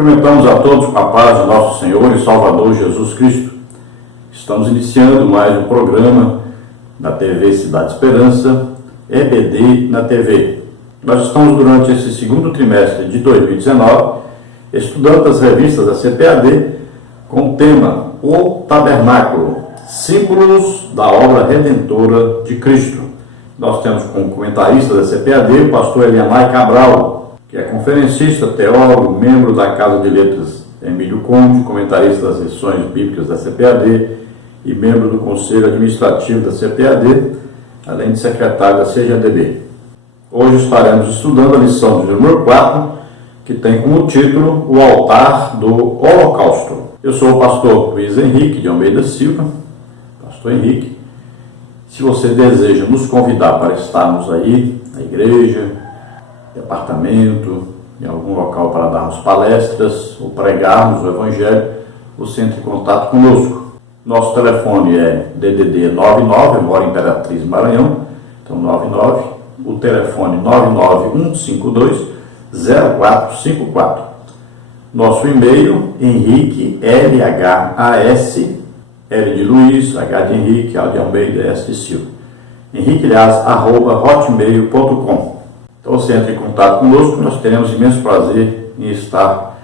Cumprimentamos a todos com a paz de nosso Senhor e Salvador Jesus Cristo. Estamos iniciando mais um programa da TV Cidade Esperança, EBD na TV. Nós estamos durante esse segundo trimestre de 2019 estudando as revistas da CPAD com o tema O Tabernáculo, símbolos da obra redentora de Cristo. Nós temos como comentarista da CPAD o pastor Elianai Cabral, que é conferencista, teólogo, membro da Casa de Letras Emílio Conde, comentarista das lições bíblicas da CPAD e membro do Conselho Administrativo da CPAD, além de secretário da CGDB. Hoje estaremos estudando a lição de número 4, que tem como título O Altar do Holocausto. Eu sou o pastor Luiz Henrique de Almeida Silva, pastor Henrique. Se você deseja nos convidar para estarmos aí na igreja, departamento, em algum local para darmos palestras ou pregarmos o Evangelho, você entre em contato conosco. Nosso telefone é DDD 99, eu moro em Imperatriz, Maranhão, então 99, o telefone 99152-0454. Nosso e-mail, Henrique, LHAS, L de Luiz, H de Henrique, A de Almeida, S de Silva. henriquelias@hotmail.com. Então você entra em contato conosco, nós teremos imenso prazer em estar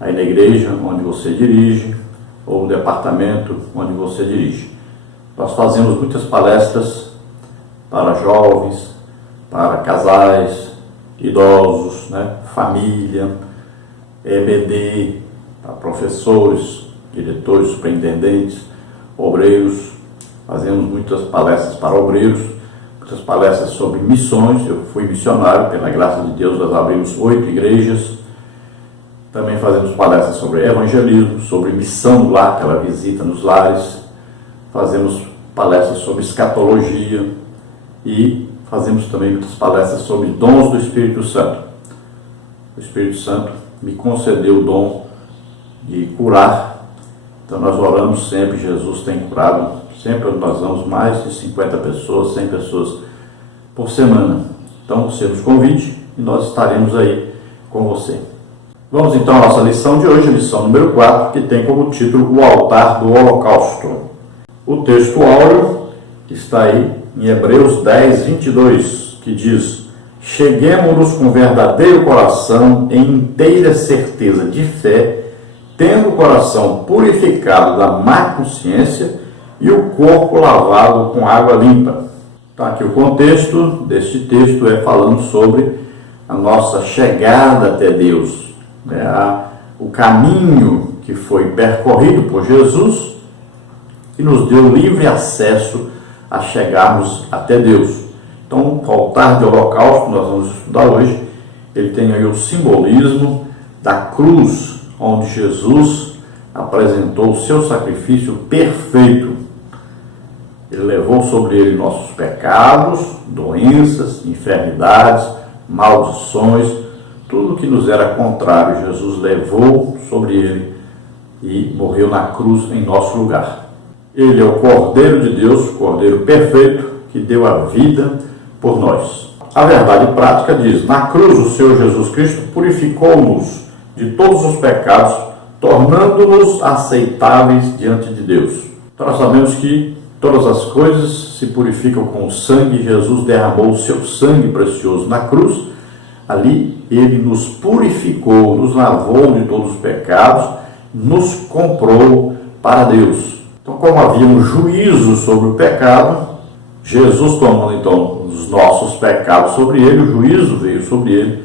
aí na igreja onde você dirige, ou no departamento onde você dirige. Nós fazemos muitas palestras para jovens, para casais, idosos, família, EBD, para professores, diretores, superintendentes, obreiros. Fazemos muitas palestras para obreiros, muitas palestras sobre missões. Eu fui missionário, pela graça de Deus, nós abrimos 8 igrejas. Também fazemos palestras sobre evangelismo, sobre missão do lar, aquela visita nos lares. Fazemos palestras sobre escatologia e fazemos também muitas palestras sobre dons do Espírito Santo. O Espírito Santo me concedeu o dom de curar. Então nós oramos sempre, Jesus tem curado. Sempre nós vamos mais de 50 pessoas, 100 pessoas por semana. Então você nos convide e nós estaremos aí com você. Vamos então à nossa lição de hoje, a lição número 4, que tem como título O Altar do Holocausto. O texto áureo está aí em Hebreus 10, 22, que diz: Cheguemo-nos com verdadeiro coração em inteira certeza de fé, tendo o coração purificado da má consciência e o corpo lavado com água limpa. Então aqui o contexto deste texto é falando sobre a nossa chegada até Deus, o caminho que foi percorrido por Jesus, que nos deu livre acesso a chegarmos até Deus. Então o altar de holocausto que nós vamos estudar hoje, ele tem aí o simbolismo da cruz, onde Jesus apresentou o seu sacrifício perfeito. Ele levou sobre ele nossos pecados, doenças, enfermidades, maldições, tudo que nos era contrário, Jesus levou sobre ele e morreu na cruz em nosso lugar. Ele é o Cordeiro de Deus, Cordeiro perfeito, que deu a vida por nós. A verdade prática diz: na cruz o Senhor Jesus Cristo purificou-nos de todos os pecados, tornando-nos aceitáveis diante de Deus. Então nós sabemos que todas as coisas se purificam com o sangue. Jesus derramou o seu sangue precioso na cruz. Ali ele nos purificou, nos lavou de todos os pecados, nos comprou para Deus. Então, como havia um juízo sobre o pecado, Jesus tomando então os nossos pecados sobre ele, o juízo veio sobre ele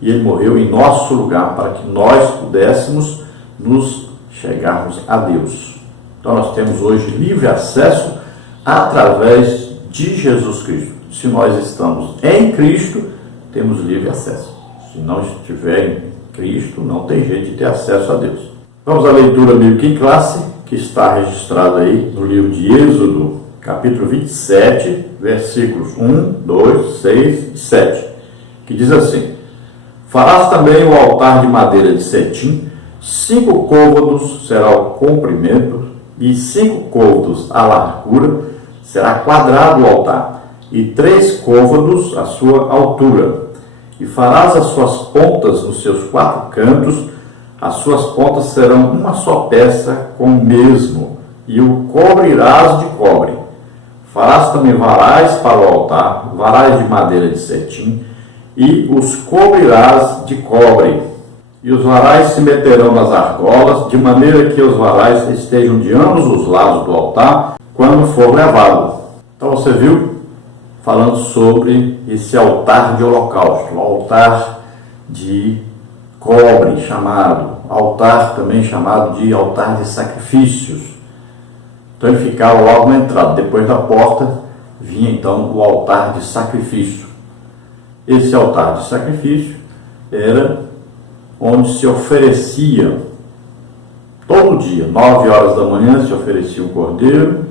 e ele morreu em nosso lugar para que nós pudéssemos nos chegarmos a Deus. Então nós temos hoje livre acesso através de Jesus Cristo. Se nós estamos em Cristo, temos livre acesso. Se não estiver em Cristo, não tem jeito de ter acesso a Deus. Vamos à leitura bíblica em classe, que está registrada aí no livro de Êxodo, capítulo 27, versículos 1, 2, 6 e 7, que diz assim: Farás também o altar de madeira de cetim, 5 côvados será o comprimento, e 5 côvados a largura, será quadrado o altar, e 3 côvados a sua altura. E farás as suas pontas nos seus 4 cantos, as suas pontas serão uma só peça com o mesmo, e o cobrirás de cobre. Farás também varais para o altar, varais de madeira de cetim, e os cobrirás de cobre. E os varais se meterão nas argolas, de maneira que os varais estejam de ambos os lados do altar, quando for levado. Então você viu, falando sobre esse altar de holocausto, o altar de cobre chamado, altar também chamado de altar de sacrifícios. Então ele ficava logo na entrada, depois da porta vinha então o altar de sacrifício. Esse altar de sacrifício era onde se oferecia todo dia, 9 horas da manhã se oferecia um cordeiro,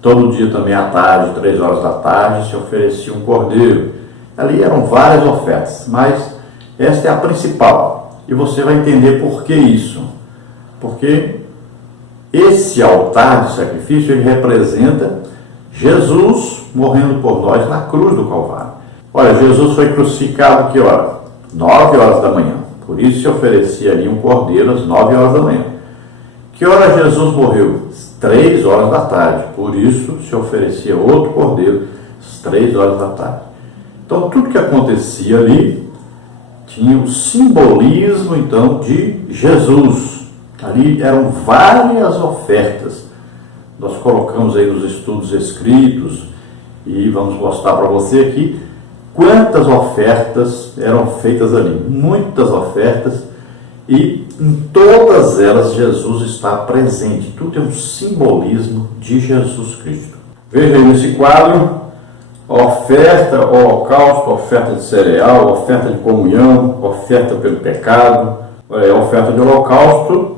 todo dia também à tarde, 3 horas da tarde, se oferecia um cordeiro. Ali eram várias ofertas, mas esta é a principal. E você vai entender por que isso. Porque esse altar de sacrifício, ele representa Jesus morrendo por nós na cruz do Calvário. Olha, Jesus foi crucificado que hora? 9 horas da manhã. Por isso se oferecia ali um cordeiro às 9 horas da manhã. Que hora Jesus morreu? 3 horas da tarde. Por isso se oferecia outro cordeiro às 3 horas da tarde. Então tudo que acontecia ali tinha o simbolismo então de Jesus. Ali eram várias ofertas. Nós colocamos aí nos estudos escritos e vamos mostrar para você aqui quantas ofertas eram feitas ali. Muitas ofertas, e em todas elas Jesus está presente. Tudo é um simbolismo de Jesus Cristo. Veja aí nesse quadro: oferta, holocausto, oferta de cereal, oferta de comunhão, oferta pelo pecado. Olha aí, a oferta de holocausto,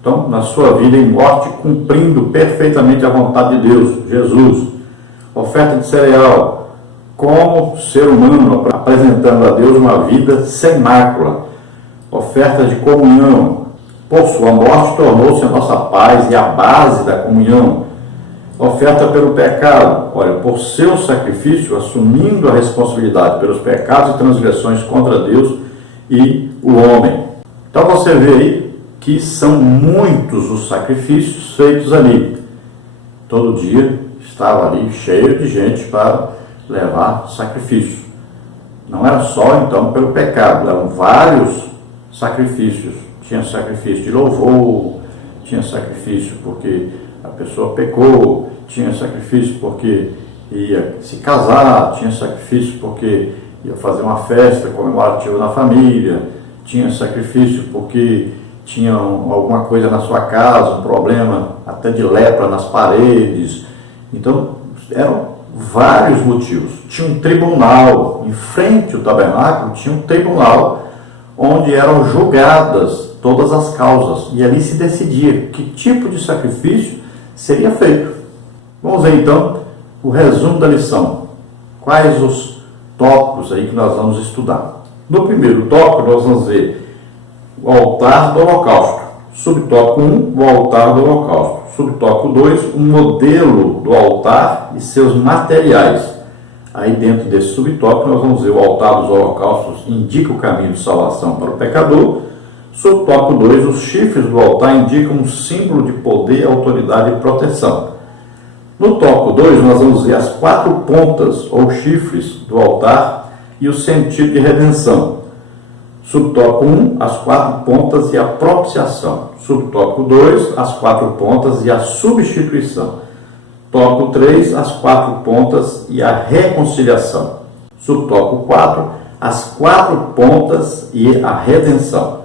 então, na sua vida em morte, cumprindo perfeitamente a vontade de Deus, Jesus. Oferta de cereal, como ser humano, apresentando a Deus uma vida sem mácula. Oferta de comunhão, por sua morte tornou-se a nossa paz e a base da comunhão. Oferta pelo pecado, olha, por seu sacrifício, assumindo a responsabilidade pelos pecados e transgressões contra Deus e o homem. Então você vê aí que são muitos os sacrifícios feitos ali. Todo dia estava ali cheio de gente para levar sacrifício. Não era só então pelo pecado, eram vários sacrifícios. Tinha sacrifício de louvor, tinha sacrifício porque a pessoa pecou, tinha sacrifício porque ia se casar, tinha sacrifício porque ia fazer uma festa comemorativa na família, tinha sacrifício porque tinha alguma coisa na sua casa, um problema até de lepra nas paredes. Então eram vários motivos. Tinha um tribunal em frente ao tabernáculo, tinha um tribunal onde eram julgadas todas as causas, e ali se decidia que tipo de sacrifício seria feito. Vamos ver então o resumo da lição. Quais os tópicos aí que nós vamos estudar? No primeiro tópico nós vamos ver o altar do holocausto. Subtópico 1, o altar do holocausto. Subtópico 2, o modelo do altar e seus materiais. Aí dentro desse subtópico nós vamos ver o altar dos holocaustos indica o caminho de salvação para o pecador. Subtópico 2, os chifres do altar indicam um símbolo de poder, autoridade e proteção. No tópico 2 nós vamos ver as 4 pontas ou chifres do altar e o sentido de redenção. Subtópico 1, as 4 pontas e a propiciação. Subtópico 2, as 4 pontas e a substituição. Tópico 3, as 4 pontas e a reconciliação. Subtópico 4, as 4 pontas e a redenção.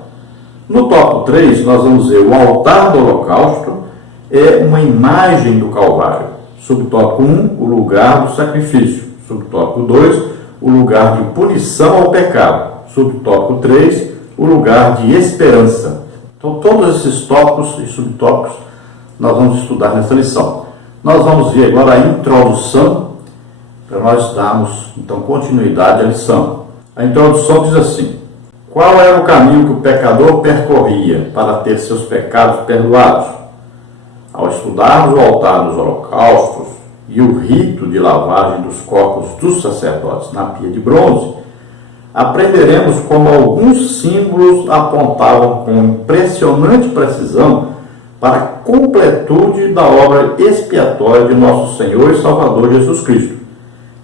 No tópico 3, nós vamos ver o altar do holocausto é uma imagem do Calvário. Subtópico 1, o lugar do sacrifício. Subtópico 2, o lugar de punição ao pecado. Subtópico 3, o lugar de esperança. Então, todos esses tópicos e subtópicos nós vamos estudar nessa lição. Nós vamos ver agora a introdução, para nós darmos, então, continuidade à lição. A introdução diz assim: qual era o caminho que o pecador percorria para ter seus pecados perdoados? Ao estudarmos o altar dos holocaustos e o rito de lavagem dos corpos dos sacerdotes na pia de bronze, aprenderemos como alguns símbolos apontavam com impressionante precisão para a completude da obra expiatória de nosso Senhor e Salvador Jesus Cristo.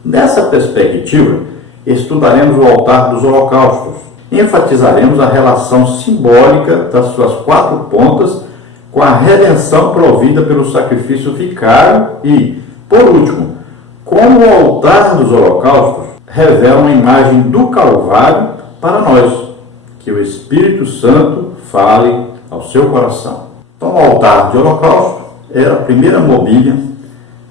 Nessa perspectiva, estudaremos o altar dos holocaustos. Enfatizaremos a relação simbólica das suas 4 pontas com a redenção provida pelo sacrifício vicário e, por último, como o altar dos holocaustos revela uma imagem do Calvário para nós. Que o Espírito Santo fale ao seu coração. Então, o altar de holocausto era a primeira mobília,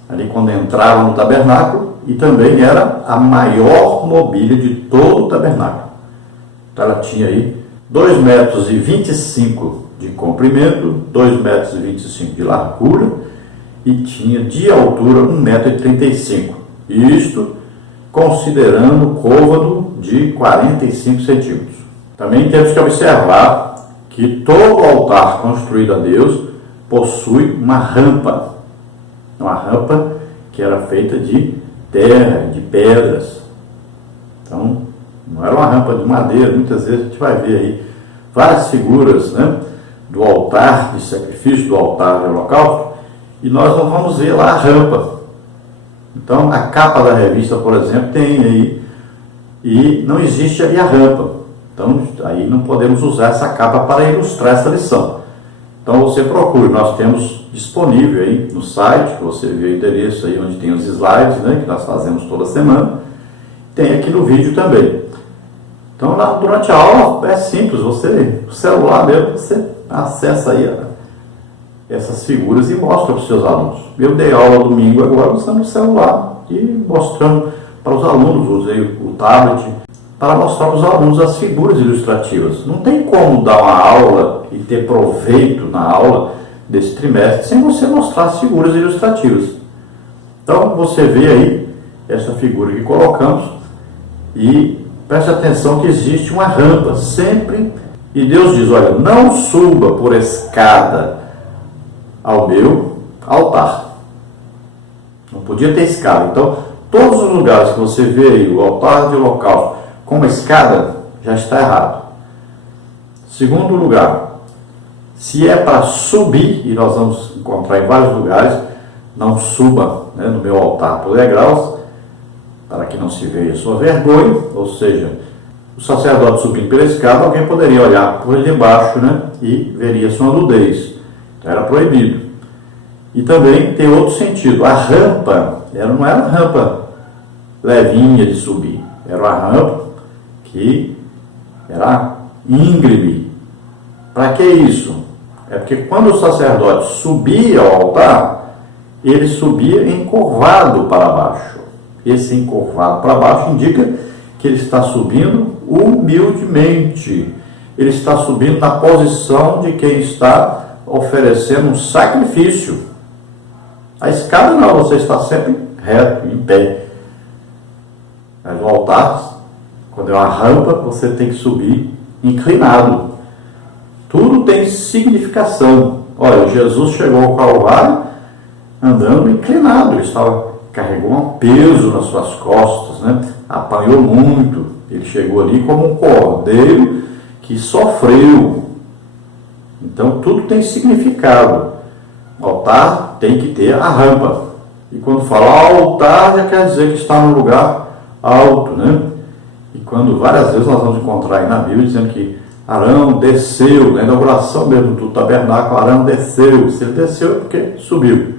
ali quando entrava no tabernáculo, e também era a maior mobília de todo o tabernáculo. Então, ela tinha aí 2,25 metros de comprimento, 2,25 metros de largura, e tinha de altura 1,35 metros. Isto considerando o côvado de 45 centímetros. Também temos que observar que todo altar construído a Deus possui uma rampa que era feita de terra, de pedras. Então, não era uma rampa de madeira. Muitas vezes a gente vai ver aí várias figuras, né, do altar de sacrifício, do altar de holocausto, e nós não vamos ver lá a rampa. Então, a capa da revista, por exemplo, tem aí, e não existe ali a rampa. Então, aí não podemos usar essa capa para ilustrar essa lição. Então, você procure, nós temos disponível aí no site, que você vê o endereço aí onde tem os slides, né, que nós fazemos toda semana. Tem aqui no vídeo também. Então, lá, durante a aula, é simples, o celular mesmo, você acessa aí essas figuras e mostra para os seus alunos. Eu dei aula domingo agora usando o celular e mostrando para os alunos, usei o tablet, para mostrar para os alunos as figuras ilustrativas. Não tem como dar uma aula e ter proveito na aula desse trimestre sem você mostrar as figuras ilustrativas. Então, você vê aí essa figura que colocamos e preste atenção que existe uma rampa sempre, e Deus diz, olha, não suba por escada ao meu altar. Não podia ter escada. Então, todos os lugares que você vê aí o altar de holocausto com uma escada, já está errado. Segundo lugar, se é para subir, e nós vamos encontrar em vários lugares, não suba, né, no meu altar por degraus, para que não se veja sua vergonha, ou seja, o sacerdote subindo pela escada, alguém poderia olhar por debaixo, né, e veria sua nudez. Então era proibido. E também tem outro sentido, a rampa, não era rampa levinha de subir, era uma rampa que era íngreme. Para que isso? É porque quando o sacerdote subia ao altar, ele subia encurvado para baixo. Esse encurvado para baixo indica que ele está subindo humildemente. Ele está subindo na posição de quem está oferecendo um sacrifício. A escada não, você está sempre reto, em pé. Mas o altar, quando é uma rampa, você tem que subir inclinado. Tudo tem significação. Olha, Jesus chegou ao Calvário andando inclinado. Ele carregou um peso nas suas costas, né? Apanhou muito. Ele chegou ali como um cordeiro que sofreu. Então, tudo tem significado. O altar tem que ter a rampa. E quando fala altar, já quer dizer que está num lugar alto, né? E quando várias vezes nós vamos encontrar aí na Bíblia dizendo que Arão desceu, na inauguração mesmo do tabernáculo, Arão desceu. Se ele desceu é porque subiu.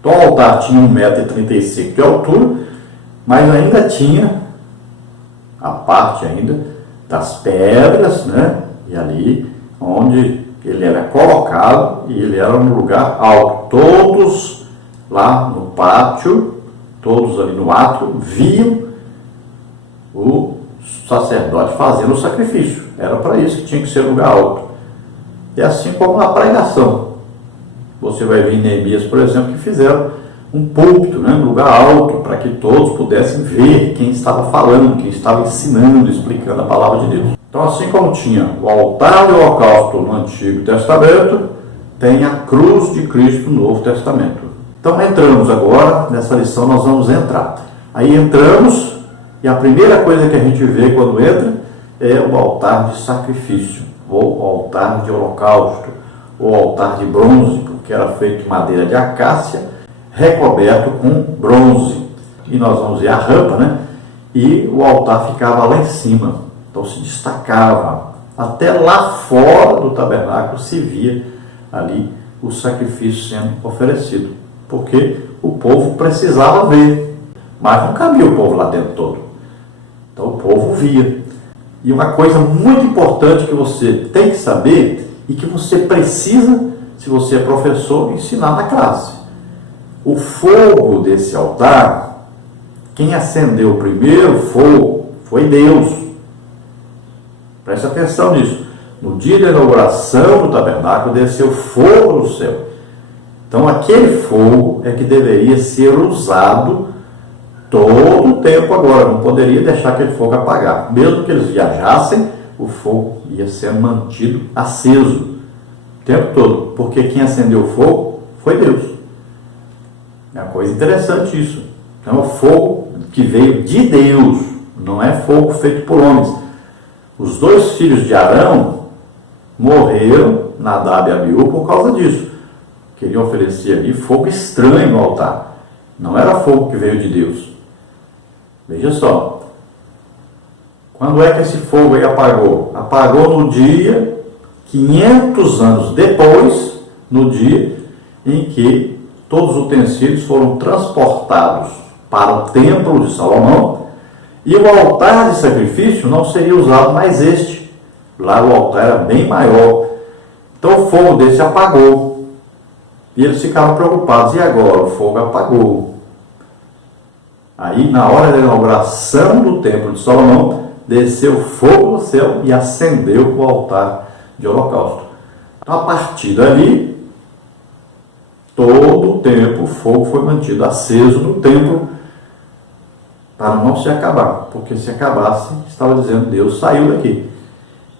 Então o altar tinha 1,35 m de altura, mas ainda tinha a parte ainda das pedras, né? E ali onde ele era colocado, e ele era no lugar alto. Todos lá no pátio, todos ali no átrio, viam o sacerdote fazendo o sacrifício. Era para isso que tinha que ser lugar alto. E assim como a pregação. Você vai ver em Neemias, por exemplo, que fizeram um púlpito, né, um lugar alto, para que todos pudessem ver quem estava falando, quem estava ensinando, explicando a palavra de Deus. Então, assim como tinha o altar do holocausto no Antigo Testamento, tem a cruz de Cristo no Novo Testamento. Então, entramos agora, nessa lição nós vamos entrar. Aí entramos E a primeira coisa que a gente vê quando entra é o altar de sacrifício, ou altar de holocausto, ou altar de bronze, porque era feito de madeira de acácia, recoberto com bronze. E nós vamos ver a rampa, né? E o altar ficava lá em cima, então se destacava. Até lá fora do tabernáculo se via ali o sacrifício sendo oferecido, porque o povo precisava ver, mas não cabia o povo lá dentro todo. Então o povo via. E uma coisa muito importante que você tem que saber e que você precisa, se você é professor, ensinar na classe. O fogo desse altar, quem acendeu o primeiro fogo foi Deus. Preste atenção nisso. No dia da inauguração do tabernáculo, desceu fogo do céu. Então, aquele fogo é que deveria ser usado todo o tempo agora. Não poderia deixar aquele fogo apagar. Mesmo que eles viajassem, o fogo ia ser mantido aceso o tempo todo. Porque quem acendeu o fogo foi Deus. É uma coisa interessante isso. Então, é o fogo que veio de Deus. Não é fogo feito por homens. Os dois filhos de Arão morreram, Nadab e Abiú, por causa disso. Queriam oferecer ali fogo estranho no altar. Não era fogo que veio de Deus. Veja só. Quando é que esse fogo aí apagou? Apagou no dia, 500 anos depois, no dia em que todos os utensílios foram transportados para o templo de Salomão, e o altar de sacrifício não seria usado mais este. Lá o altar era bem maior. Então o fogo desse apagou. E eles ficaram preocupados. E agora? O fogo apagou. Aí, na hora da inauguração do templo de Salomão, desceu fogo do céu e acendeu o altar de holocausto. Então, a partir dali, todo o tempo o fogo foi mantido aceso no templo para não se acabar. Porque se acabasse, estava dizendo, Deus saiu daqui.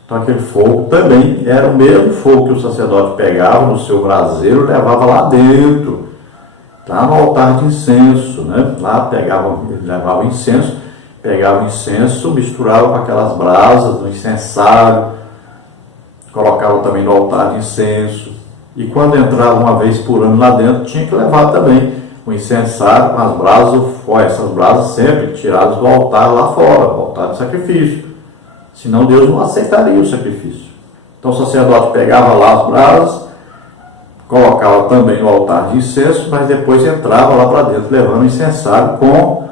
Então aquele fogo também era o mesmo fogo que o sacerdote pegava no seu braseiro e levava lá dentro, lá no altar de incenso, né? Lá ele levava incenso, pegava o incenso, misturava com aquelas brasas do incensário, colocava também no altar de incenso, e quando entrava uma vez por ano lá dentro, tinha que levar também o incensário com as brasas, essas brasas sempre tiradas do altar lá fora, do altar de sacrifício. Senão Deus não aceitaria o sacrifício. Então o sacerdote pegava lá as brasas, colocava também no altar de incenso, mas depois entrava lá para dentro, levando o incensário com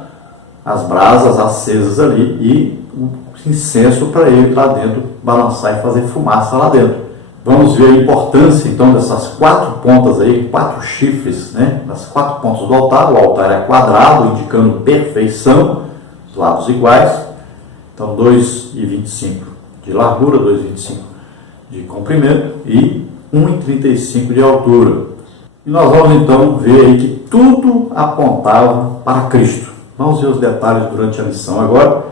as brasas acesas ali e o incenso para ele lá dentro balançar e fazer fumaça lá dentro. Vamos ver a importância então dessas 4 pontas aí, 4 chifres, né? Das 4 pontas do altar. O altar é quadrado, indicando perfeição, os lados iguais. Então 2,25 de largura, 2,25 de comprimento e 1,35 de altura. E nós vamos então ver aí que tudo apontava para Cristo. Vamos ver os detalhes durante a lição agora.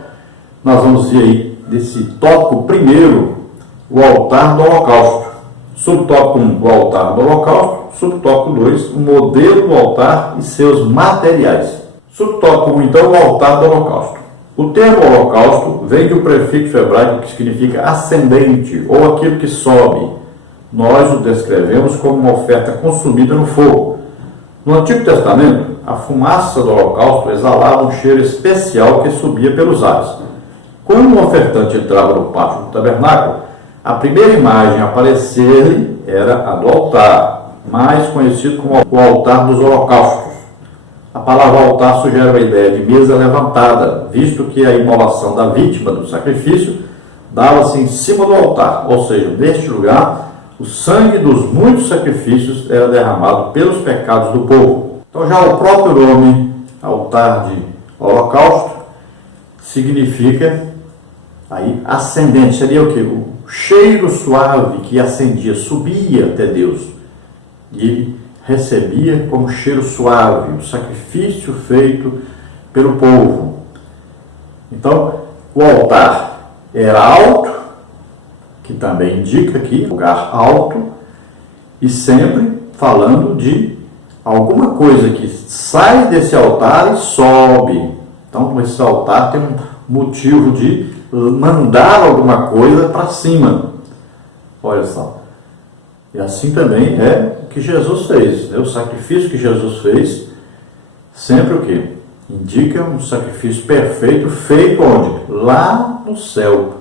Nós vamos ver aí desse tópico primeiro, o altar do holocausto. Subtópico 1, o altar do holocausto. Subtópico 2, o modelo do altar e seus materiais. Subtópico 1, então, o altar do holocausto. O termo holocausto vem do prefixo hebraico que significa ascendente ou aquilo que sobe. Nós o descrevemos como uma oferta consumida no fogo. No Antigo Testamento, a fumaça do holocausto exalava um cheiro especial que subia pelos ares. Quando o ofertante entrava no pátio do tabernáculo, a primeira imagem a aparecer-lhe era a do altar, mais conhecido como o altar dos holocaustos. A palavra altar sugere a ideia de mesa levantada, visto que a imolação da vítima do sacrifício dava-se em cima do altar, ou seja, neste lugar, o sangue dos muitos sacrifícios era derramado pelos pecados do povo. Então já o próprio nome, altar de holocausto, significa aí ascendente, seria o quê? O cheiro suave que ascendia, subia até Deus. E ele recebia como cheiro suave o sacrifício feito pelo povo. Então, o altar era alto, que também indica aqui lugar alto, e sempre falando de alguma coisa que sai desse altar e sobe. Então esse altar tem um motivo de mandar alguma coisa para cima. Olha só. E assim também é o que Jesus fez, né? O sacrifício que Jesus fez, sempre o quê? Indica um sacrifício perfeito, feito onde? Lá no céu.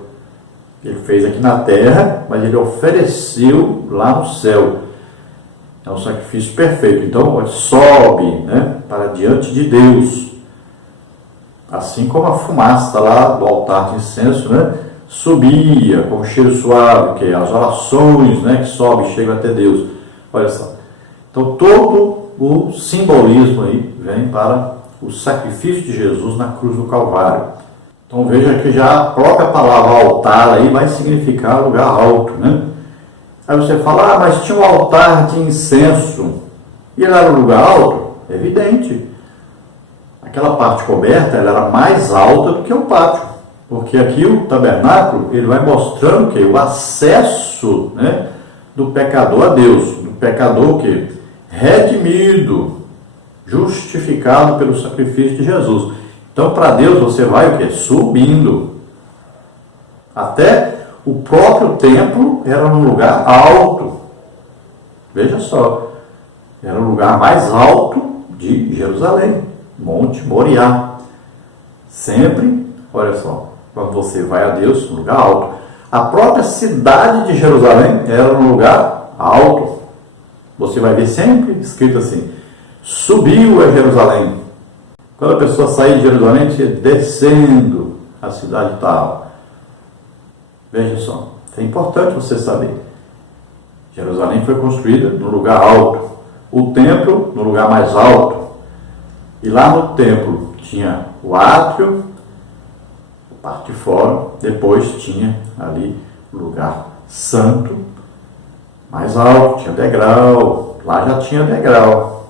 Ele fez aqui na terra, mas ele ofereceu lá no céu. É um sacrifício perfeito. Então, sobe, né, para diante de Deus. Assim como a fumaça lá do altar de incenso, né, subia com cheiro suave, que é as orações, né, que sobem e chegam até Deus. Olha só. Então, todo o simbolismo aí vem para o sacrifício de Jesus na cruz do Calvário. Então, veja que já a própria palavra altar aí vai significar lugar alto, né? Aí você fala, mas tinha um altar de incenso. E ele era um lugar alto? Evidente. Aquela parte coberta, ela era mais alta do que o pátio. Porque aqui o tabernáculo, ele vai mostrando que o acesso, né, do pecador a Deus. Do pecador o quê? Redimido, justificado pelo sacrifício de Jesus. Então, para Deus, você vai o quê? Subindo. Até o próprio templo era um lugar alto. Veja só. Era o lugar mais alto de Jerusalém. Monte Moriá. Sempre, olha só, quando você vai a Deus, um lugar alto. A própria cidade de Jerusalém era um lugar alto. Você vai ver sempre escrito assim, subiu a Jerusalém. Quando a pessoa sair de Jerusalém, você descendo a cidade tal. Veja só, é importante você saber. Jerusalém foi construída no lugar alto. O templo no lugar mais alto. E lá no templo tinha o átrio, a parte de fora. Depois tinha ali o lugar santo, mais alto, tinha degrau. Lá já tinha degrau.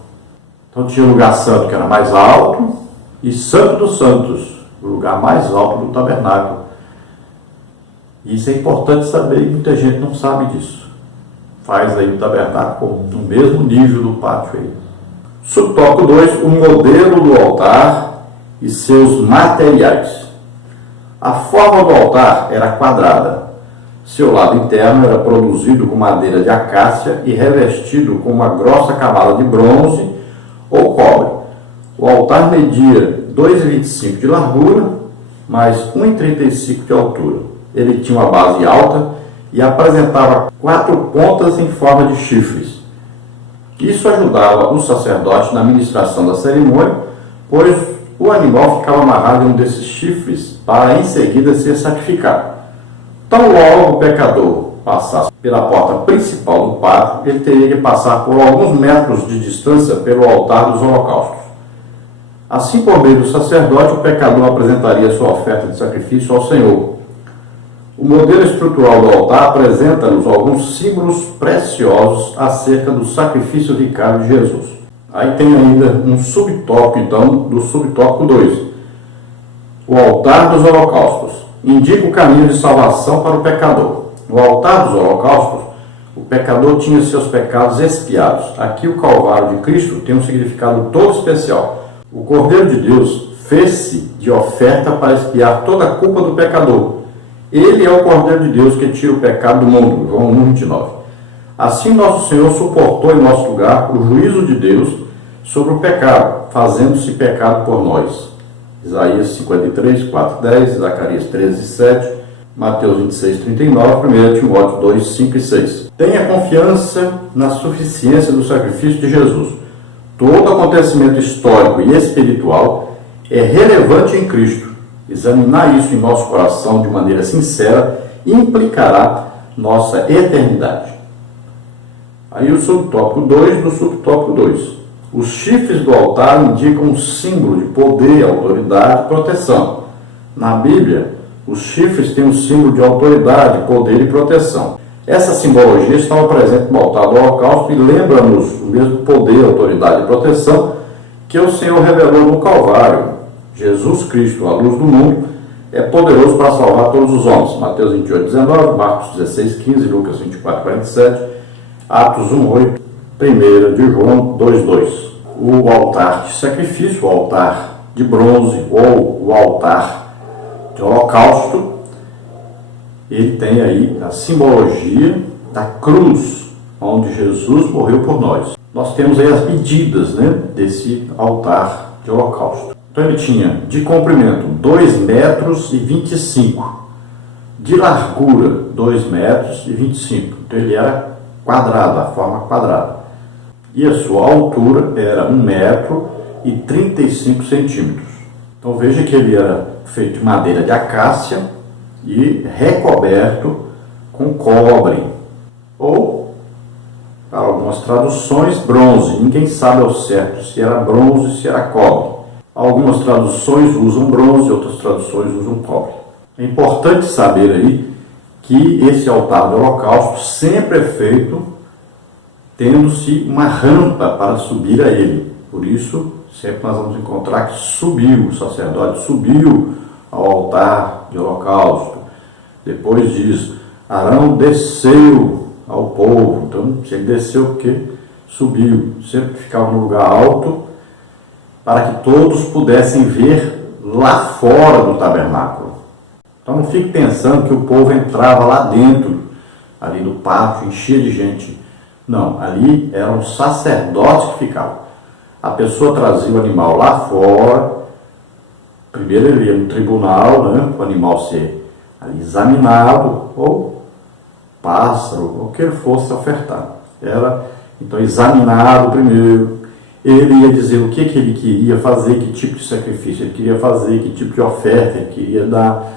Então tinha o lugar santo que era mais alto e Santo dos Santos, o lugar mais alto do tabernáculo. Isso é importante saber e muita gente não sabe disso. Faz aí o tabernáculo no mesmo nível do pátio aí. Subtópico 2, o modelo do altar e seus materiais. A forma do altar era quadrada. Seu lado interno era produzido com madeira de acácia e revestido com uma grossa camada de bronze ou cobre. O altar media 2,25 de largura, mais 1,35 de altura. Ele tinha uma base alta e apresentava 4 pontas em forma de chifres. Isso ajudava o sacerdote na administração da cerimônia, pois o animal ficava amarrado em um desses chifres para em seguida ser sacrificado. Tão logo o pecador passasse pela porta principal do pátio, ele teria que passar por alguns metros de distância pelo altar dos holocaustos. Assim, por meio do sacerdote, o pecador apresentaria sua oferta de sacrifício ao Senhor. O modelo estrutural do altar apresenta-nos alguns símbolos preciosos acerca do sacrifício vicário de Jesus. Aí tem ainda um subtópico, então, do subtópico 2. O altar dos holocaustos indica o caminho de salvação para o pecador. No altar dos holocaustos, o pecador tinha seus pecados expiados. Aqui o Calvário de Cristo tem um significado todo especial. O Cordeiro de Deus fez-se de oferta para expiar toda a culpa do pecador. Ele é o Cordeiro de Deus que tira o pecado do mundo. João 1,29. Assim nosso Senhor suportou em nosso lugar o juízo de Deus sobre o pecado, fazendo-se pecado por nós. Isaías 53, 4, 10, Zacarias 13, 7, Mateus 26, 39, 1 Timóteo 2, 5 e 6. Tenha confiança na suficiência do sacrifício de Jesus. Todo acontecimento histórico e espiritual é relevante em Cristo. Examinar isso em nosso coração de maneira sincera implicará nossa eternidade. Aí o subtópico 2 do subtópico 2. Os chifres do altar indicam um símbolo de poder, autoridade e proteção. Na Bíblia, os chifres têm um símbolo de autoridade, poder e proteção. Essa simbologia estava presente no altar do holocausto e lembra-nos o mesmo poder, autoridade e proteção que o Senhor revelou no Calvário. Jesus Cristo, a luz do mundo, é poderoso para salvar todos os homens. Mateus 28, 19, Marcos 16, 15, Lucas 24, 47, Atos 1, 8, 1 de João 2, 2. O altar de sacrifício, o altar de bronze, ou o altar de holocausto, ele tem aí a simbologia da cruz, onde Jesus morreu por nós. Nós temos aí as medidas, né, desse altar de holocausto. Então ele tinha de comprimento 2,25 metros, de largura 2,25 metros, então ele era quadrado, a forma quadrada. E a sua altura era 1,35 m. Então veja que ele era feito de madeira de acácia e recoberto com cobre, ou, para algumas traduções, bronze. Ninguém sabe ao certo se era bronze ou se era cobre. Algumas traduções usam bronze, outras traduções usam cobre. É importante saber aí que esse altar do holocausto sempre é feito tendo-se uma rampa para subir a ele. Por isso, sempre nós vamos encontrar que subiu, o sacerdote subiu ao altar de holocausto. Depois diz, Arão desceu ao povo. Então, se ele desceu, porque subiu. Sempre ficava no lugar alto, para que todos pudessem ver lá fora do tabernáculo. Então não fique pensando que o povo entrava lá dentro, ali no pátio, enchia de gente. Não, ali eram os sacerdotes que ficavam. A pessoa trazia o animal lá fora, primeiro ele ia no tribunal, né, para o animal ser ali examinado, ou pássaro, ou o que ele fosse ofertar. Era, então, examinado primeiro. Ele ia dizer o que ele queria fazer, que tipo de sacrifício ele queria fazer, que tipo de oferta ele queria dar.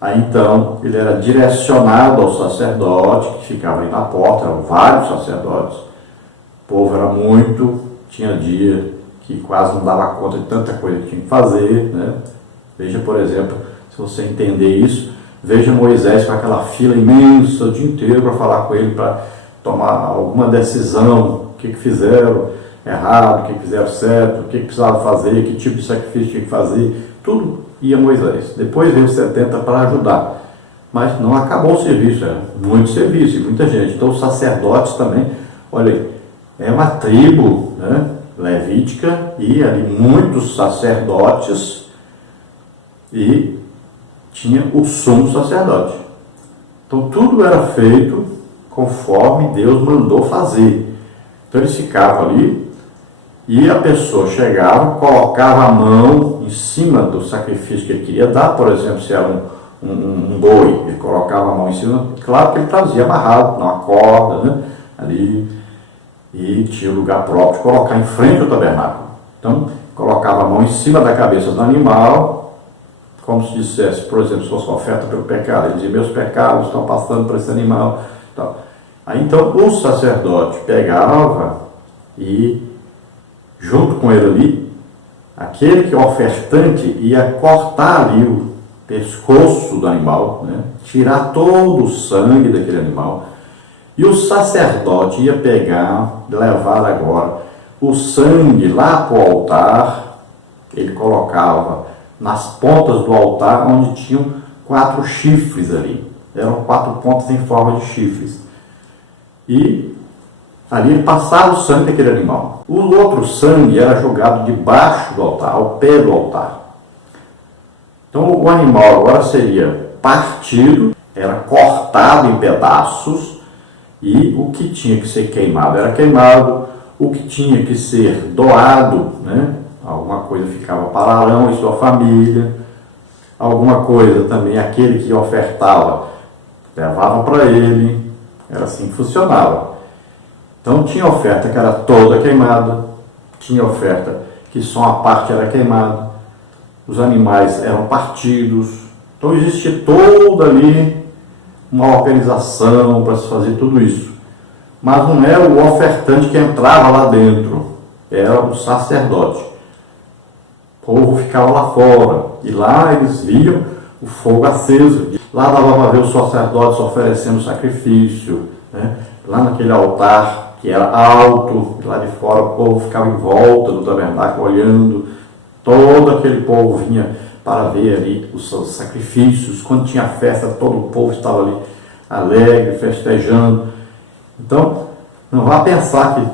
Aí então ele era direcionado ao sacerdote, que ficava ali na porta, eram vários sacerdotes. O povo era muito, tinha dia que quase não dava conta de tanta coisa que tinha que fazer, né? Veja, por exemplo, se você entender isso, veja Moisés com aquela fila imensa o dia inteiro para falar com ele, para tomar alguma decisão, o que fizeram errado, o que fizeram certo, o que precisava fazer, que tipo de sacrifício tinha que fazer, tudo ia Moisés. Depois veio os 70 para ajudar, mas não acabou o serviço, era muito serviço e muita gente. Então os sacerdotes também, olha aí, é uma tribo, né, levítica, e ali muitos sacerdotes, e tinha o sumo sacerdote. Então tudo era feito conforme Deus mandou fazer. Então eles ficavam ali, e a pessoa chegava, colocava a mão em cima do sacrifício que ele queria dar. Por exemplo, se era um boi, ele colocava a mão em cima, claro que ele trazia amarrado numa corda, né, ali, e tinha lugar próprio de colocar em frente ao tabernáculo. Então, colocava a mão em cima da cabeça do animal, como se dissesse, por exemplo, se fosse uma oferta pelo pecado, ele dizia, meus pecados estão passando por esse animal. Então, aí então o sacerdote pegava e, junto com ele ali, aquele que é ofertante ia cortar ali o pescoço do animal, né? Tirar todo o sangue daquele animal, e o sacerdote ia pegar, levar agora o sangue lá para o altar. Ele colocava nas pontas do altar, onde tinham 4 chifres ali, eram 4 pontas em forma de chifres, e ali ele passava o sangue daquele animal. O outro sangue era jogado debaixo do altar, ao pé do altar. Então o animal agora seria partido, era cortado em pedaços, e o que tinha que ser queimado era queimado, o que tinha que ser doado, né? Alguma coisa ficava para Arão e sua família, alguma coisa também aquele que ofertava levava para ele. Era assim que funcionava. Então tinha oferta que era toda queimada, tinha oferta que só uma parte era queimada, os animais eram partidos. Então existia toda ali uma organização para se fazer tudo isso. Mas não era o ofertante que entrava lá dentro, era o sacerdote. O povo ficava lá fora, e lá eles viam o fogo aceso. Lá dava para ver os sacerdotes oferecendo sacrifício, né? Lá naquele altar que era alto, lá de fora o povo ficava em volta do tabernáculo olhando. Todo aquele povo vinha para ver ali os seus sacrifícios. Quando tinha festa, todo o povo estava ali alegre, festejando. Então, não vá pensar que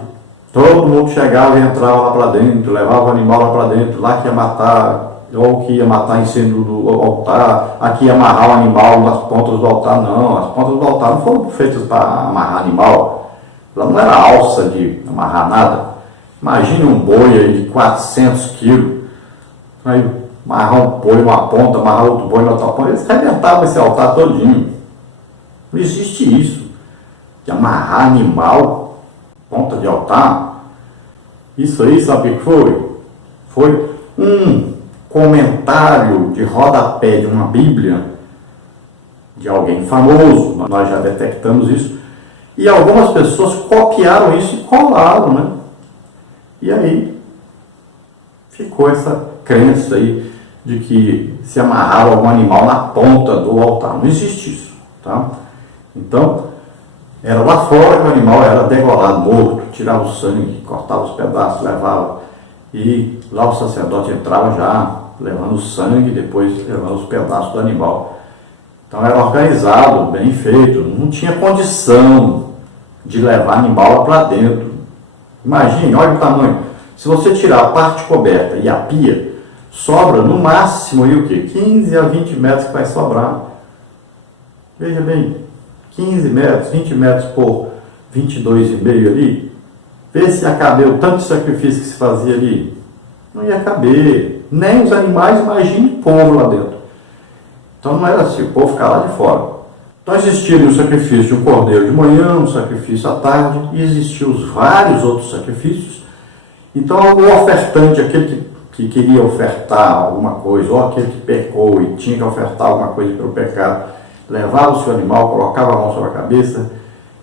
Todo mundo chegava e entrava lá para dentro, levava o animal lá para dentro, lá que ia matar, ou que ia matar em cima do altar, aqui ia amarrar o animal nas pontas do altar. Não, as pontas do altar não foram feitas para amarrar animal. Lá não era alça de amarrar nada. Imagine um boi aí de 400 quilos, aí amarrar um boi numa ponta, amarrar outro boi na outra ponta, eles arrebentavam esse altar todinho. Não existe isso, de amarrar animal, ponta de altar. Isso aí, sabe o que foi? Foi um comentário de rodapé de uma Bíblia, de alguém famoso, nós já detectamos isso, e algumas pessoas copiaram isso e colaram, né? E aí ficou essa crença aí de que se amarrava algum animal na ponta do altar. Não existe isso, tá? Então, era lá fora que o animal era degolado, morto, tirava o sangue, cortava os pedaços, levava. E lá o sacerdote entrava já levando o sangue, depois levando os pedaços do animal. Então era organizado, bem feito, não tinha condição de levar animal lá para dentro. Imagine, olha o tamanho. Se você tirar a parte coberta e a pia, sobra no máximo aí o quê? 15 a 20 metros que vai sobrar. Veja bem, 15 metros, 20 metros por 22,5 ali. Vê se ia caber o tanto de sacrifício que se fazia ali. Não ia caber. Nem os animais, imagine o povo lá dentro. Então não era assim, o povo ficava lá de fora. Então existia o sacrifício de um cordeiro de manhã, um sacrifício à tarde, e existiam os vários outros sacrifícios. Então o ofertante, aquele que queria ofertar alguma coisa, ou aquele que pecou e tinha que ofertar alguma coisa pelo pecado, levava o seu animal, colocava a mão sobre a cabeça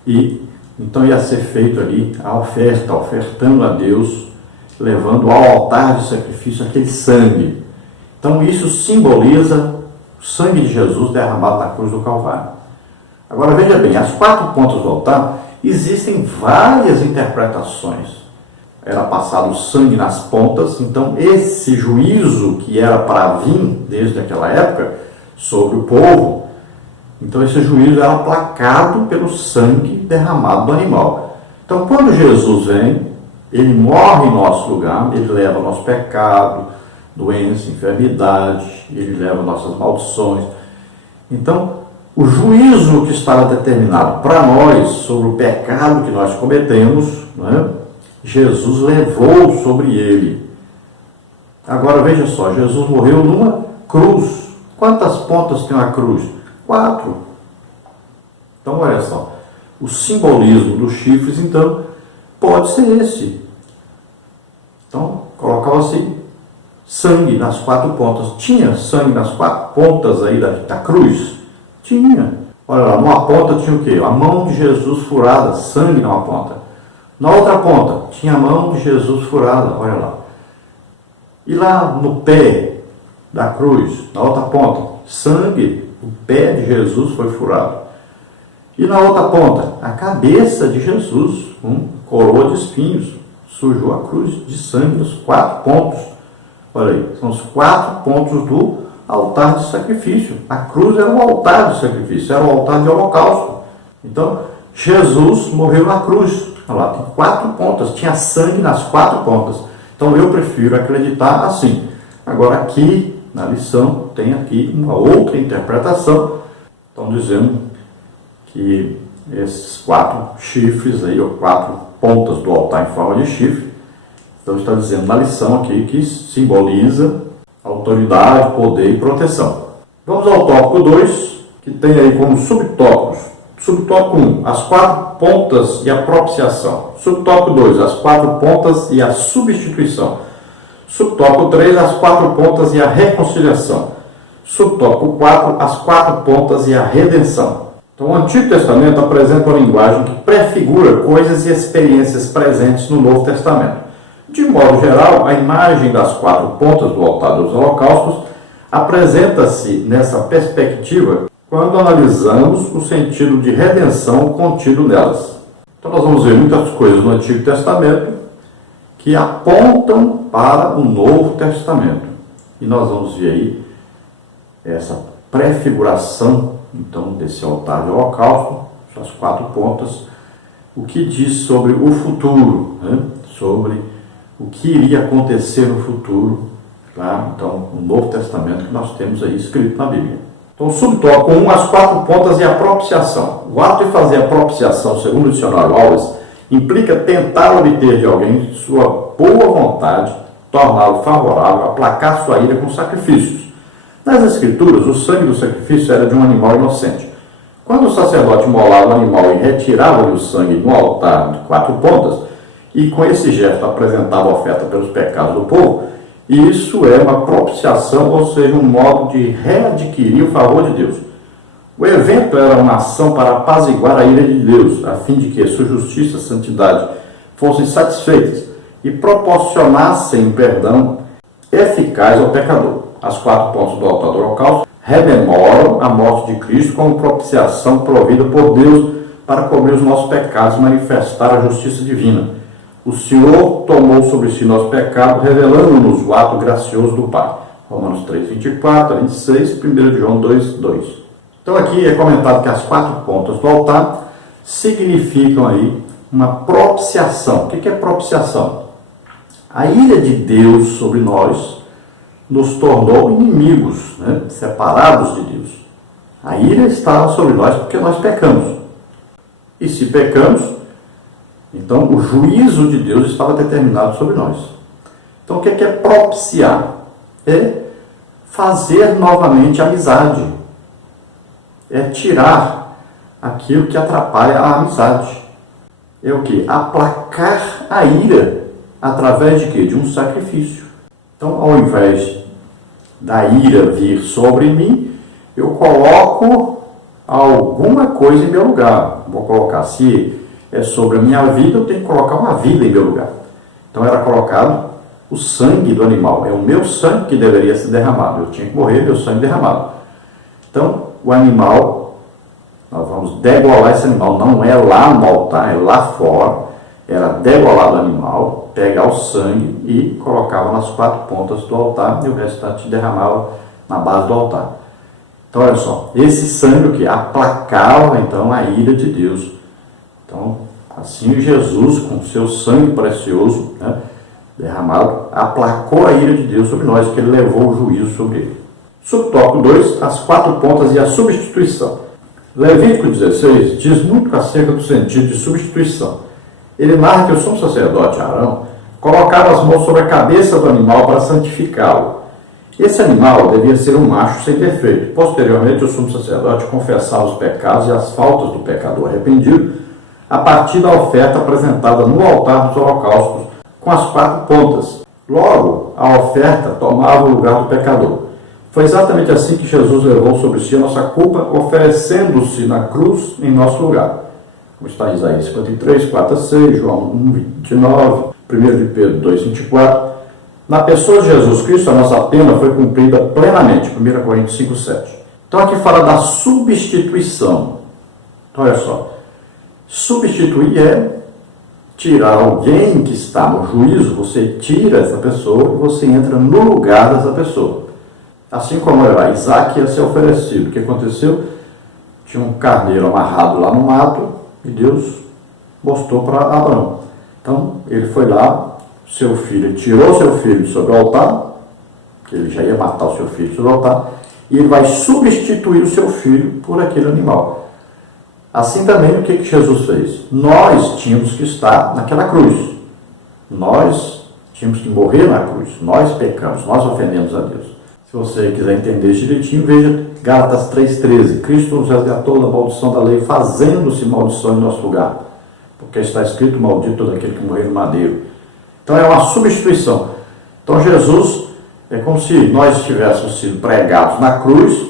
e então ia ser feito ali a oferta, ofertando a Deus, levando ao altar de sacrifício aquele sangue. Então isso simboliza o sangue de Jesus derramado na cruz do Calvário. Agora veja bem, as 4 pontas do altar existem várias interpretações. Era passado o sangue nas pontas, então esse juízo que era para vir desde aquela época sobre o povo, então esse juízo era aplacado pelo sangue derramado do animal. Então quando Jesus vem, ele morre em nosso lugar, ele leva nosso pecado, doença, enfermidade, ele leva nossas maldições. Então o juízo que estava determinado para nós sobre o pecado que nós cometemos, né, Jesus levou sobre ele. Agora veja só, Jesus morreu numa cruz. Quantas pontas tem uma cruz? 4. Então olha só, o simbolismo dos chifres então pode ser esse. Então colocava-se sangue nas 4 pontas. Tinha sangue nas 4 pontas aí da cruz? Tinha. Olha lá, numa ponta tinha o quê? A mão de Jesus furada, sangue numa ponta. Na outra ponta tinha a mão de Jesus furada, olha lá. E lá no pé da cruz, na outra ponta, sangue, o pé de Jesus foi furado. E na outra ponta, a cabeça de Jesus, coroa de espinhos, sujou a cruz de sangue nos 4 pontos. Olha aí, são os 4 pontos do altar de sacrifício. A cruz era o altar de sacrifício, era o altar de holocausto. Então, Jesus morreu na cruz. Olha lá, tem 4 pontas, tinha sangue nas 4 pontas. Então, eu prefiro acreditar assim. Agora, aqui, na lição, tem aqui uma outra interpretação. Estão dizendo que esses 4 chifres aí, ou 4 pontas do altar em forma de chifre, então está dizendo na lição aqui que simboliza autoridade, poder e proteção. Vamos ao tópico 2, que tem aí como subtópicos. Subtópico 1, as 4 pontas e a propiciação. Subtópico 2, as 4 pontas e a substituição. Subtópico 3, as 4 pontas e a reconciliação. Subtópico 4, as 4 pontas e a redenção. Então, o Antigo Testamento apresenta uma linguagem que prefigura coisas e experiências presentes no Novo Testamento. De modo geral, a imagem das 4 pontas do altar dos holocaustos apresenta-se nessa perspectiva quando analisamos o sentido de redenção contido nelas. Então nós vamos ver muitas coisas no Antigo Testamento que apontam para o Novo Testamento. E nós vamos ver aí essa prefiguração, então, desse altar de holocausto, as 4 pontas, o que diz sobre o futuro, né? sobre o que iria acontecer no futuro, tá? Então, o Novo Testamento que nós temos aí escrito na Bíblia. Então, subtópico 1, as 4 pontas e a propiciação. O ato de fazer a propiciação, segundo o dicionário Alves, implica tentar obter de alguém sua boa vontade, torná-lo favorável, aplacar sua ira com sacrifícios. Nas Escrituras, o sangue do sacrifício era de um animal inocente. Quando o sacerdote imolava o animal e retirava-lhe o sangue no altar de 4 pontas, e com esse gesto apresentava a oferta pelos pecados do povo, isso é uma propiciação, ou seja, um modo de readquirir o favor de Deus. O evento era uma ação para apaziguar a ira de Deus, a fim de que sua justiça e santidade fossem satisfeitas e proporcionassem perdão eficaz ao pecador. As 4 pontas do altar do holocausto rememoram a morte de Cristo como propiciação provida por Deus para cobrir os nossos pecados e manifestar a justiça divina. O Senhor tomou sobre si nosso pecado, revelando-nos o ato gracioso do Pai. Romanos 3, 24 a 26, 1 João 2, 2. Então aqui é comentado que as 4 pontas do altar significam aí uma propiciação. O que é propiciação? A ira de Deus sobre nós nos tornou inimigos, né? Separados de Deus. A ira está sobre nós porque nós pecamos. E se pecamos, então o juízo de Deus estava determinado sobre nós. Então o que é propiciar? É fazer novamente amizade. É tirar aquilo que atrapalha a amizade. É o que? Aplacar a ira através de quê? De um sacrifício. Então, ao invés da ira vir sobre mim, eu coloco alguma coisa em meu lugar. Vou colocar, se é sobre a minha vida, eu tenho que colocar uma vida em meu lugar. Então, era colocado o sangue do animal. É o meu sangue que deveria ser derramado. Eu tinha que morrer, meu sangue derramado. Então, o animal, nós vamos degolar esse animal. Não é lá no altar, é lá fora. Era degolar o animal, pegar o sangue e colocava nas 4 pontas do altar e o restante derramava na base do altar. Então, olha só, esse sangue que aplacava então a ira de Deus. Então, assim Jesus, com seu sangue precioso, né, derramado, aplacou a ira de Deus sobre nós, que ele levou o juízo sobre ele. Subtópico 2, as 4 pontas e a substituição. Levítico 16 diz muito acerca do sentido de substituição. Ele narra que o sumo sacerdote Arão colocava as mãos sobre a cabeça do animal para santificá-lo. Esse animal devia ser um macho sem defeito. Posteriormente, o sumo sacerdote confessava os pecados e as faltas do pecador arrependido a partir da oferta apresentada no altar dos holocaustos com as 4 pontas. Logo, a oferta tomava o lugar do pecador. Foi exatamente assim que Jesus levou sobre si a nossa culpa, oferecendo-se na cruz em nosso lugar. Como está em Isaías 53, 4 a 6, João 1, 29, 1 de Pedro 2, 24. Na pessoa de Jesus Cristo, a nossa pena foi cumprida plenamente, 1 Coríntios 5, 7. Então aqui fala da substituição. Então olha só, substituir é tirar alguém que está no juízo, você tira essa pessoa e você entra no lugar dessa pessoa. Assim como era Isaac ia ser oferecido. O que aconteceu? Tinha um carneiro amarrado lá no mato, e Deus mostrou para Abraão. Então, ele foi lá, seu filho, ele tirou seu filho sobre o altar, que ele já ia matar o seu filho sobre o altar, e ele vai substituir o seu filho por aquele animal. Assim também, o que Jesus fez? Nós tínhamos que estar naquela cruz. Nós tínhamos que morrer na cruz. Nós pecamos, nós ofendemos a Deus. Se você quiser entender isso direitinho, veja Gálatas 3,13. Cristo nos resgatou da maldição da lei, fazendo-se maldição em nosso lugar. Porque está escrito, maldito todo aquele que morreu no madeiro. Então é uma substituição. Então Jesus é como se nós tivéssemos sido pregados na cruz,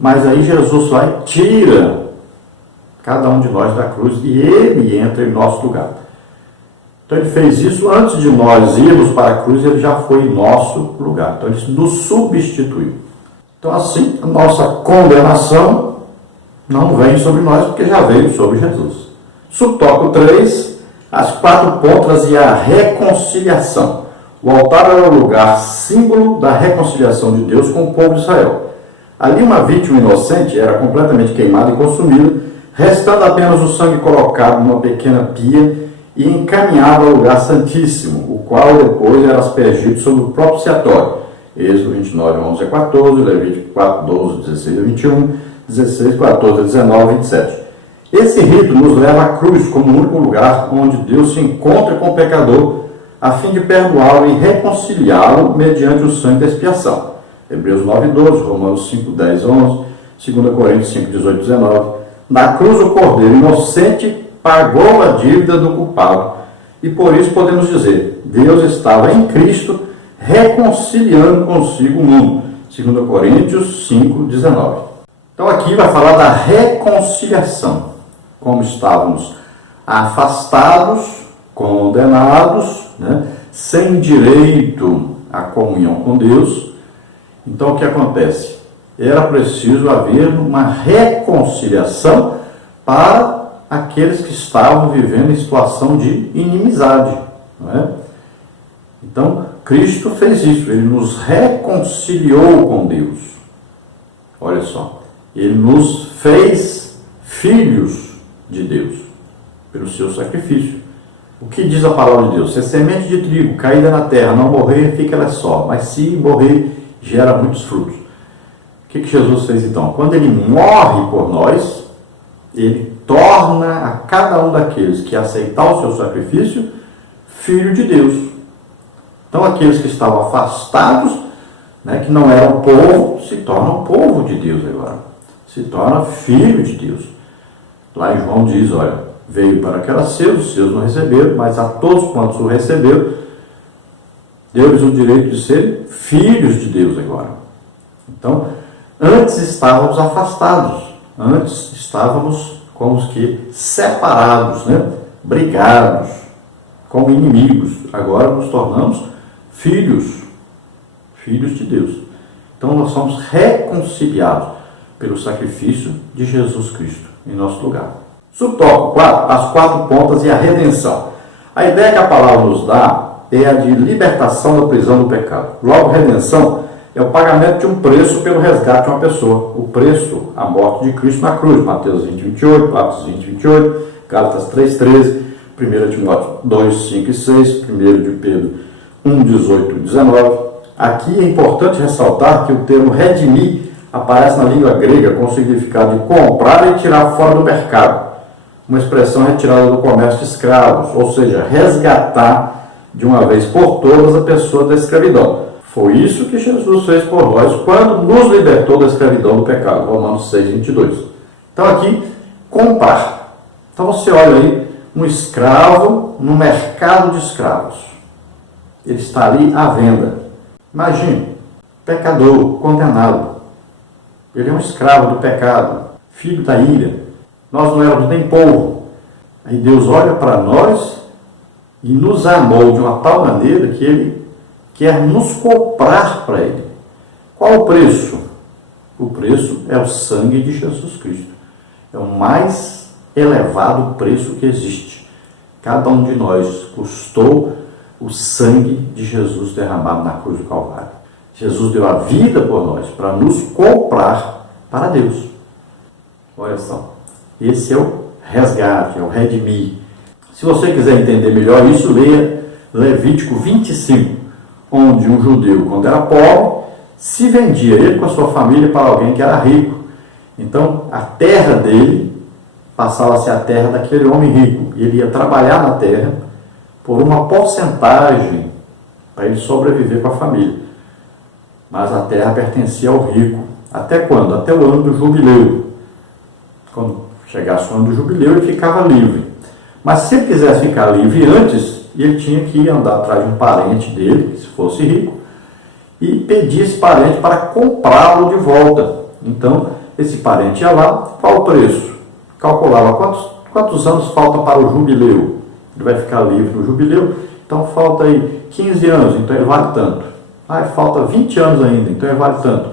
mas aí Jesus vai e tira cada um de nós da cruz e ele entra em nosso lugar. Então ele fez isso antes de nós irmos para a cruz, ele já foi em nosso lugar. Então ele nos substituiu. Então assim, a nossa condenação não vem sobre nós, porque já veio sobre Jesus. Subtópico 3, as 4 pontas e a reconciliação. O altar era o lugar símbolo da reconciliação de Deus com o povo de Israel. Ali uma vítima inocente era completamente queimada e consumida, restando apenas o sangue colocado numa pequena pia e encaminhado ao lugar santíssimo, o qual depois era aspergido sobre o propiciatório. Êxodo 29, 11 a 14, Levítico 4, 12, 16 a 21, 16, 14 a 19 e 27. Esse rito nos leva à cruz como o único lugar onde Deus se encontra com o pecador, a fim de perdoá-lo e reconciliá-lo mediante o sangue da expiação. Hebreus 9, 12, Romanos 5, 10, 11, 2 Coríntios 5, 18, 19. Na cruz o Cordeiro inocente pagou a dívida do culpado. E por isso podemos dizer, Deus estava em Cristo reconciliando consigo o mundo. 2 Coríntios 5, 19. Então aqui vai falar da reconciliação. Como estávamos afastados, condenados, sem direito à comunhão com Deus. Então o que acontece? Era preciso haver uma reconciliação para aqueles que estavam vivendo em situação de inimizade. Não é? Então, Cristo fez isso, Ele nos reconciliou com Deus. Olha só, Ele nos fez filhos de Deus, pelo seu sacrifício. O que diz a palavra de Deus? Se a semente de trigo caída na terra não morrer, fica ela só, mas se morrer, gera muitos frutos. O que Jesus fez então? Quando Ele morre por nós, Ele torna a cada um daqueles que aceitar o seu sacrifício, filho de Deus. Então aqueles que estavam afastados, que não eram povo, se tornam povo de Deus agora. Se torna filho de Deus. Lá em João diz, olha, veio para que era seu, os seus não receberam, mas a todos quantos o receberam, deu-lhes o direito de serem filhos de Deus agora. Então, antes estávamos afastados, antes estávamos como que separados, brigados, como inimigos. Agora nos tornamos filhos de Deus. Então nós somos reconciliados pelo sacrifício de Jesus Cristo em nosso lugar. Subtópico 4, as 4 pontas e a redenção. A ideia que a palavra nos dá é a de libertação da prisão do pecado. Logo, redenção é o pagamento de um preço pelo resgate de uma pessoa. O preço, a morte de Cristo na cruz. Mateus 20, 28, Atos 20, 28, Gálatas 3, 13, 1 Timóteo 2, 5 e 6, 1 de Pedro 1, 18 e 19. Aqui é importante ressaltar que o termo redimir aparece na língua grega com o significado de comprar e tirar fora do mercado. Uma expressão retirada do comércio de escravos, ou seja, resgatar de uma vez por todas a pessoa da escravidão. Foi isso que Jesus fez por nós quando nos libertou da escravidão do pecado. Romanos 6, 22. Então aqui, comprar. Então você olha aí, um escravo no mercado de escravos. Ele está ali à venda. Imagine, pecador, condenado. Ele é um escravo do pecado, filho da ira. Nós não éramos nem povo. Aí Deus olha para nós e nos amou de uma tal maneira que Ele quer nos comprar para Ele. Qual o preço? O preço é o sangue de Jesus Cristo. É o mais elevado preço que existe. Cada um de nós custou o sangue de Jesus derramado na cruz do Calvário. Jesus deu a vida por nós para nos comprar para Deus. Olha só, esse é o resgate, é o redimir. Se você quiser entender melhor isso, leia Levítico 25, onde um judeu, quando era pobre, se vendia, ele com a sua família, para alguém que era rico. Então, a terra dele passava a ser a terra daquele homem rico. E ele ia trabalhar na terra por uma porcentagem para ele sobreviver com a família. Mas a terra pertencia ao rico. Até quando? Até o ano do jubileu. Quando chegasse o ano do jubileu, ele ficava livre. Mas se ele quisesse ficar livre antes, ele tinha que andar atrás de um parente dele, se fosse rico, e pedir esse parente para comprá-lo de volta. Então, esse parente ia lá, qual o preço? Calculava quantos anos falta para o jubileu. Ele vai ficar livre no jubileu, então falta aí 15 anos, então ele vale tanto. Falta 20 anos ainda, então ele vale tanto.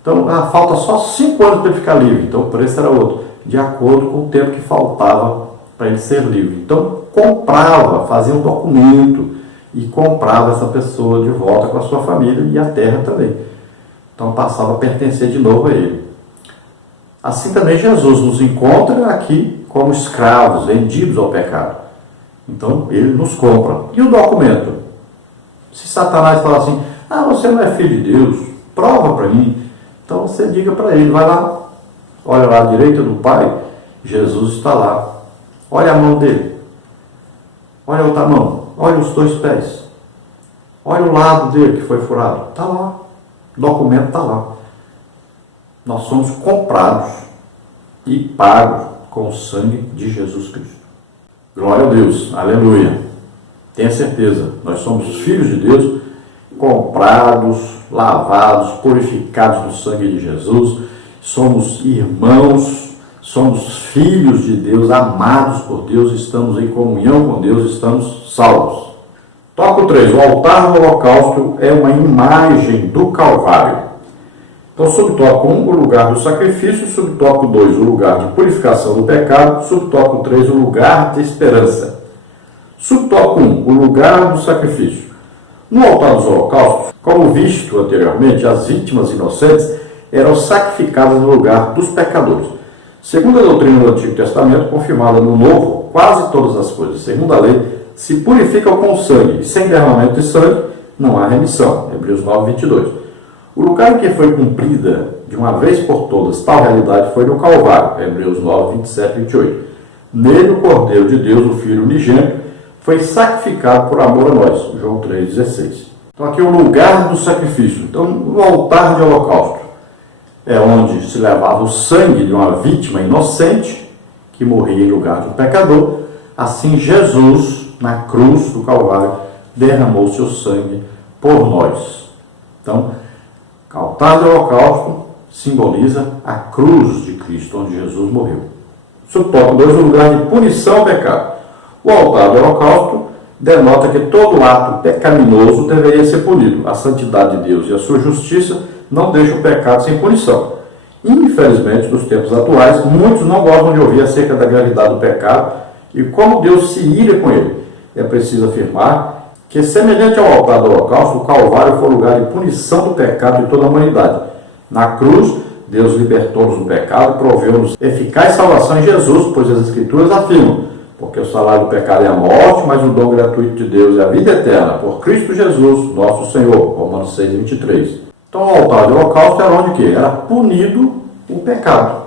Então, falta só 5 anos para ele ficar livre, então o preço era outro, de acordo com o tempo que faltava para ele ser livre. Então, comprava, fazia um documento e comprava essa pessoa de volta com a sua família e a terra também. Então, passava a pertencer de novo a ele. Assim também Jesus nos encontra aqui como escravos, vendidos ao pecado. Então, ele nos compra. E o documento? Se Satanás falar assim, você não é filho de Deus, prova para mim. Então, você diga para ele, vai lá, olha lá à direita do Pai, Jesus está lá. Olha a mão dele. Olha a outra mão. Olha os 2 pés. Olha o lado dele que foi furado. Está lá. O documento está lá. Nós somos comprados e pagos com o sangue de Jesus Cristo. Glória a Deus. Aleluia. Tenha certeza. Nós somos filhos de Deus, comprados, lavados, purificados no sangue de Jesus. Somos irmãos, somos filhos de Deus, amados por Deus, estamos em comunhão com Deus, estamos salvos. Tópico 3. O altar do holocausto é uma imagem do Calvário. Então, subtópico 1, o lugar do sacrifício. Subtópico 2, o lugar de purificação do pecado. Subtópico 3, o lugar de esperança. Subtópico 1, o lugar do sacrifício. No altar dos holocaustos, como visto anteriormente, as vítimas inocentes eram sacrificadas no lugar dos pecadores. Segundo a doutrina do Antigo Testamento, confirmada no Novo, quase todas as coisas, segundo a lei, se purificam com sangue, e sem derramamento de sangue não há remissão. Hebreus 9, 22. O lugar em que foi cumprida de uma vez por todas tal realidade foi no Calvário. Hebreus 9, 27 e 28. Nele o Cordeiro de Deus, o Filho unigênito, foi sacrificado por amor a nós. João 3, 16. Então aqui é o lugar do sacrifício. Então o altar de holocausto é onde se levava o sangue de uma vítima inocente que morria em lugar de um pecador. Assim Jesus, na cruz do Calvário, derramou seu sangue por nós. Então, o altar do holocausto simboliza a cruz de Cristo, onde Jesus morreu. Subtópico 2, o lugar de punição ao pecado. O altar do holocausto denota que todo ato pecaminoso deveria ser punido. A santidade de Deus e a sua justiça não deixam o pecado sem punição. Infelizmente, nos tempos atuais, muitos não gostam de ouvir acerca da gravidade do pecado e como Deus se ira com ele. É preciso afirmar que, semelhante ao altar do holocausto, o Calvário foi o lugar de punição do pecado de toda a humanidade. Na cruz, Deus libertou-nos do pecado e proveu-nos eficaz salvação em Jesus, pois as Escrituras afirmam, porque o salário do pecado é a morte, mas o dom gratuito de Deus é a vida eterna, por Cristo Jesus, nosso Senhor. Romanos 6, 23. Então, o altar do holocausto era onde que? Era punido o pecado.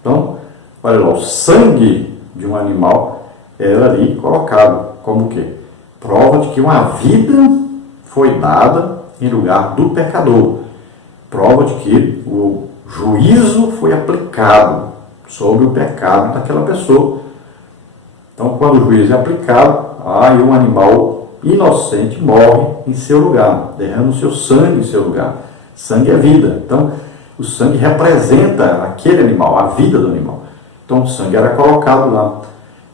Então, olha lá, o sangue de um animal era ali colocado como o quê? Prova de que uma vida foi dada em lugar do pecador. Prova de que o juízo foi aplicado sobre o pecado daquela pessoa. Então, quando o juízo é aplicado, aí um animal inocente morre em seu lugar, derrama o seu sangue em seu lugar. Sangue é vida. Então, o sangue representa aquele animal, a vida do animal. Então, o sangue era colocado lá.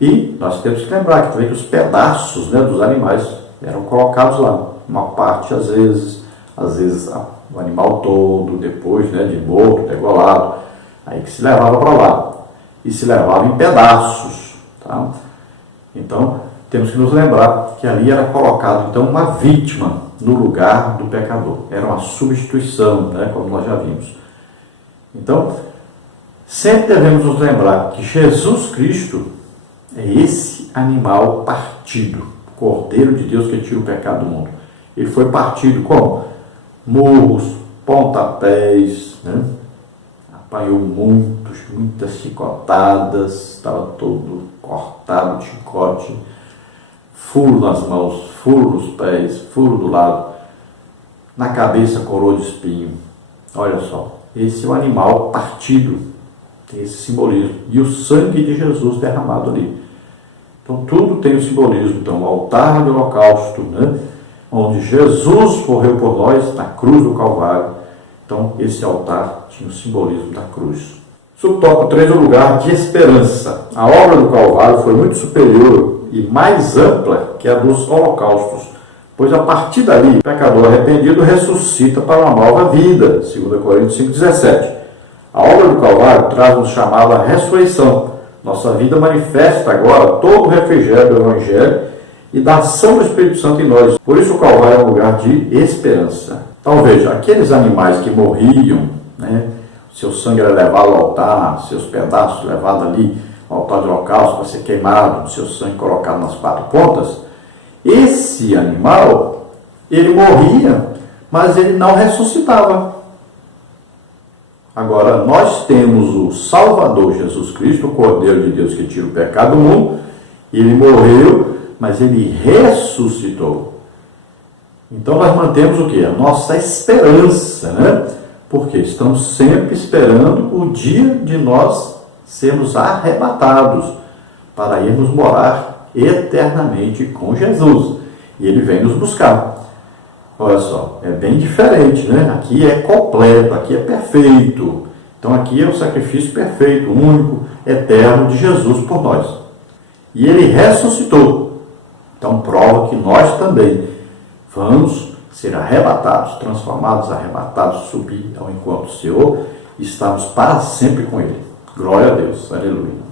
E nós temos que lembrar que também os pedaços dos animais eram colocados lá. Uma parte, às vezes o animal todo, depois de morto, degolado, aí que se levava para lá. E se levava em pedaços. Tá? Então, temos que nos lembrar que ali era colocado então uma vítima no lugar do pecador. Era uma substituição, como nós já vimos. Então, sempre devemos nos lembrar que Jesus Cristo é esse animal partido, o Cordeiro de Deus que tira o pecado do mundo. Ele foi partido como? Murros, pontapés, apanhou muitas chicotadas, estava todo cortado de chicote, furo nas mãos, furo nos pés, furo do lado, na cabeça coroa de espinho. Olha só, esse é o animal partido, tem esse simbolismo, e o sangue de Jesus derramado ali. Então tudo tem o simbolismo. Então o altar do holocausto, onde Jesus morreu por nós na cruz do Calvário. Então esse altar tinha o simbolismo da cruz. Subtópico 3, o lugar de esperança. A obra do Calvário foi muito superior e mais ampla que a dos holocaustos, pois a partir dali o pecador arrependido ressuscita para uma nova vida, 2 Coríntios 5,17. A obra do Calvário traz-nos chamada ressurreição. Nossa vida manifesta agora todo o refrigério do Evangelho e da ação do Espírito Santo em nós. Por isso o Calvário é um lugar de esperança. Então veja, aqueles animais que morriam, seu sangue era levado ao altar, seus pedaços levados ali um altar de holocausto para ser queimado, o seu sangue colocado nas 4 pontas, esse animal, ele morria, mas ele não ressuscitava. Agora, nós temos o Salvador Jesus Cristo, o Cordeiro de Deus que tira o pecado do mundo. Ele morreu, mas ele ressuscitou. Então nós mantemos o quê? A nossa esperança, né? Porque estamos sempre esperando o dia de nós sermos arrebatados para irmos morar eternamente com Jesus. E ele vem nos buscar. Olha só, é bem diferente, né? Aqui é completo, aqui é perfeito. Então aqui é o sacrifício perfeito, único, eterno de Jesus por nós. E ele ressuscitou. Então prova que nós também vamos ser arrebatados, transformados, arrebatados, subir ao encontro do Senhor e estarmos para sempre com ele. Glória a Deus, aleluia.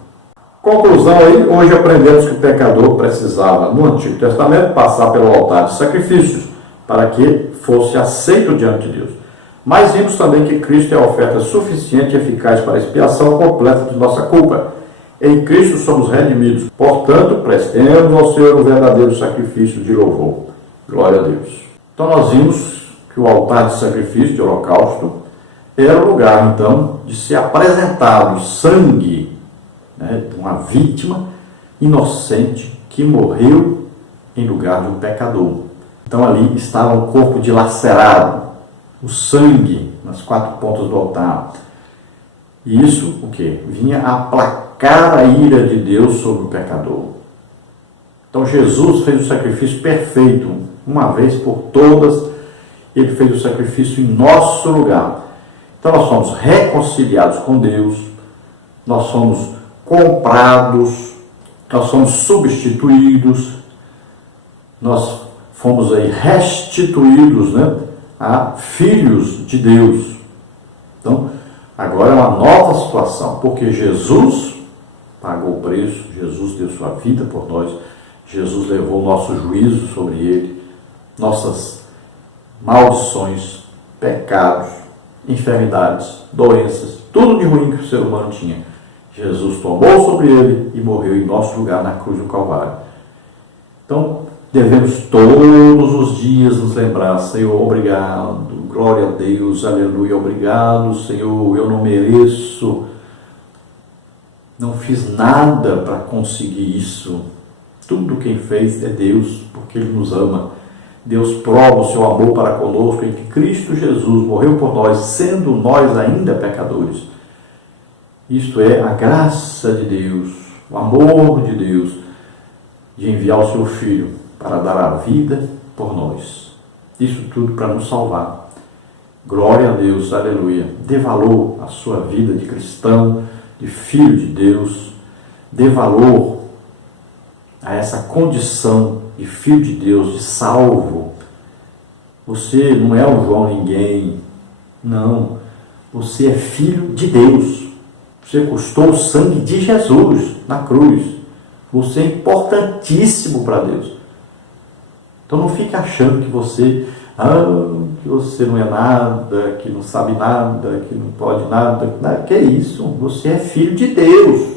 Conclusão aí, hoje aprendemos que o pecador precisava, no Antigo Testamento, passar pelo altar de sacrifícios para que fosse aceito diante de Deus. Mas vimos também que Cristo é a oferta suficiente e eficaz para a expiação completa de nossa culpa. Em Cristo somos redimidos. Portanto, prestemos ao Senhor o verdadeiro sacrifício de louvor. Glória a Deus. Então nós vimos que o altar de sacrifício, de holocausto, era o lugar, então, de ser apresentado o sangue, né, de uma vítima inocente que morreu em lugar de um pecador. Então ali estava o corpo dilacerado, o sangue nas 4 pontas do altar. E isso, o quê? Vinha aplacar a ira de Deus sobre o pecador. Então Jesus fez o sacrifício perfeito, uma vez por todas, ele fez o sacrifício em nosso lugar. Então nós somos reconciliados com Deus, nós somos comprados, nós somos substituídos, nós fomos aí restituídos, né, a filhos de Deus. Então, agora é uma nova situação, porque Jesus pagou o preço, Jesus deu sua vida por nós, Jesus levou o nosso juízo sobre ele, nossas maldições, pecados, enfermidades, doenças, tudo de ruim que o ser humano tinha. Jesus tomou sobre ele e morreu em nosso lugar na cruz do Calvário. Então, devemos todos os dias nos lembrar, Senhor, obrigado, glória a Deus, aleluia, obrigado, Senhor, eu não mereço, não fiz nada para conseguir isso. Tudo quem fez é Deus, porque Ele nos ama. Deus prova o seu amor para conosco em que Cristo Jesus morreu por nós, sendo nós ainda pecadores. Isto é a graça de Deus, o amor de Deus, de enviar o seu Filho para dar a vida por nós. Isso tudo para nos salvar. Glória a Deus, aleluia. Dê valor à sua vida de cristão, de filho de Deus. Dê valor a essa condição de filho de Deus, de salvo. Você não é um João ninguém. Não. Você é filho de Deus. Você custou o sangue de Jesus na cruz. Você é importantíssimo para Deus. Então não fique achando que você não é nada, que não sabe nada, que não pode nada. Que é isso? Você é filho de Deus.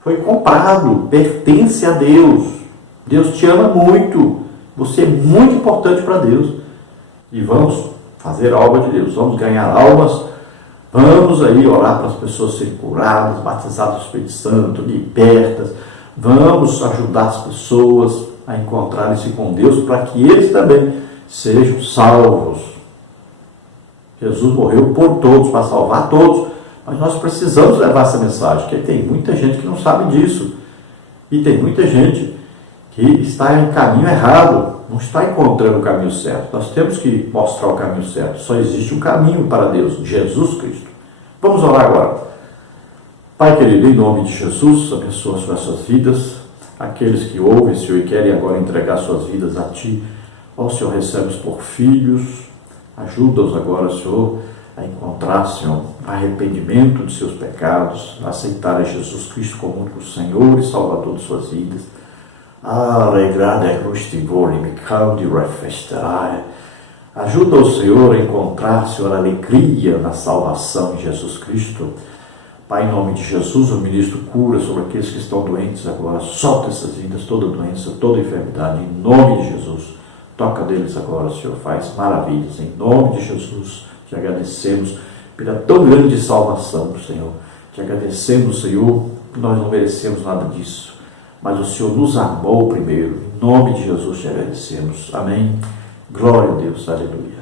Foi comprado, pertence a Deus. Deus te ama muito. Você é muito importante para Deus. E vamos fazer a obra de Deus. Vamos ganhar almas. Vamos aí orar para as pessoas serem curadas, batizadas do Espírito Santo, libertas. Vamos ajudar as pessoas a encontrarem-se com Deus para que eles também sejam salvos. Jesus morreu por todos, para salvar todos. Mas nós precisamos levar essa mensagem, porque tem muita gente que não sabe disso. E tem muita gente que está em caminho errado, não está encontrando o caminho certo. Nós temos que mostrar o caminho certo. Só existe um caminho para Deus, Jesus Cristo. Vamos orar agora. Pai querido, em nome de Jesus, abençoa as nossas vidas. Aqueles que ouvem, Senhor, e querem agora entregar suas vidas a Ti. Ó Senhor, recebe-os por filhos. Ajuda-os agora, Senhor, a encontrar, Senhor, arrependimento de seus pecados, a aceitar a Jesus Cristo como único Senhor e Salvador de suas vidas. Ajuda o Senhor a encontrar, Senhor, alegria na salvação em Jesus Cristo. Pai, em nome de Jesus, eu ministro cura sobre aqueles que estão doentes agora. Solta essas vidas, toda doença, toda enfermidade, em nome de Jesus. Toca deles agora, Senhor, faz maravilhas. Em nome de Jesus, te agradecemos pela tão grande salvação, Senhor. Te agradecemos, Senhor, que nós não merecemos nada disso, mas o Senhor nos amou primeiro. Em nome de Jesus te agradecemos. Amém. Glória a Deus. Aleluia.